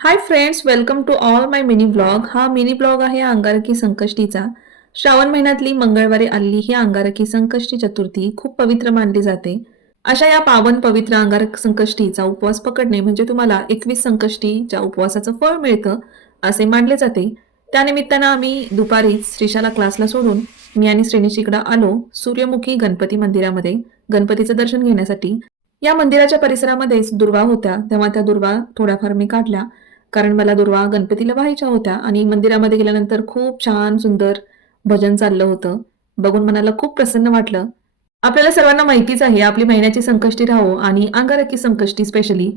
High friends, welcome to all my mini blog. हा mini blog आहे अंगारकी संकष्टीचा. श्रावण महिन्यातली मंगळवारी आलेली ही अंगारकी संकष्टी चतुर्थी खूप पवित्र मानली जाते. अशा या पावन पवित्र अंगारक संकष्टीचा उपवास पकडणे म्हणजे तुम्हाला 21 संकष्टीच्या उपवासाचं फळ मिळतं असे मानले जाते. त्यानिमित्तानं आम्ही दुपारीच श्रीशाला क्लासला सोडून मी आणि श्रेणीशीकडे आलो सूर्यमुखी गणपती मंदिरामध्ये गणपतीचं दर्शन घेण्यासाठी. या मंदिराच्या परिसरामध्येच दुर्वा होत्या, तेव्हा त्या दुर्वा थोड्याफार मी काढल्या. कारण मला दुर्वा गणपतीला वाहायच्या होत्या आणि मंदिरामध्ये गेल्यानंतर खूप छान सुंदर भजन चाललं होतं. बघून मनाला खूप प्रसन्न वाटलं. आपल्याला सर्वांना माहितीच आहे आपली महिन्याची संकष्टी राहो आणि अंगारकी संकष्टी स्पेशली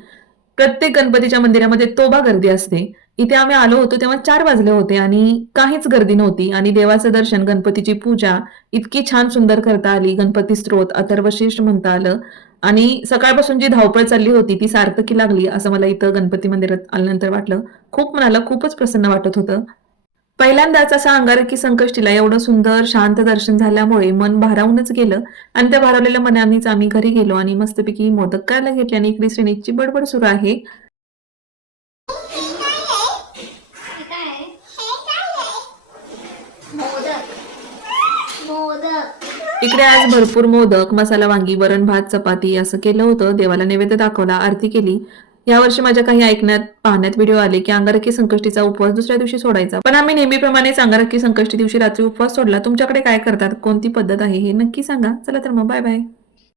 प्रत्येक गणपतीच्या मंदिरामध्ये तोबा गर्दी असते. इथे आम्ही आलो होतो तेव्हा 4 वाजले होते आणि काहीच गर्दी नव्हती आणि देवाचं दर्शन, गणपतीची पूजा इतकी छान सुंदर करता आली. गणपती स्तोत्र, अथर्वशीर्ष म्हणता आलं आणि सकाळपासून जी धावपळ चालली होती ती सार्थकी लागली असं मला इथं गणपती मंदिरात आल्यानंतर वाटलं. मनाला खूपच प्रसन्न वाटत होतं. पहिल्यांदाच असं अंगारकी संकष्टीला एवढं सुंदर शांत दर्शन झाल्यामुळे मन भारावूनच गेलं आणि त्या भारावलेल्या मनानेच आम्ही घरी गेलो आणि मस्तपैकी मोदक करायला घेतले आणि इकडे श्रेणीची बडबड सुरू आहे. इकडे आज भरपूर मोदक, मसाला वांगी, वरण भात, चपाती असं केलं होतं. देवाला नैवेद्य दाखवला, आरती केली. यावर्षी माझ्या काही पाहण्यात व्हिडिओ आले की अंगारकी संकष्टीचा उपवास दुसऱ्या दिवशी सोडायचा, पण आम्ही नेहमीप्रमाणेच अंगारकी संकष्टी दिवशी रात्री उपवास सोडला. तुमच्याकडे काय करतात, कोणती पद्धत आहे हे नक्की सांगा. चला तर मग बाय बाय.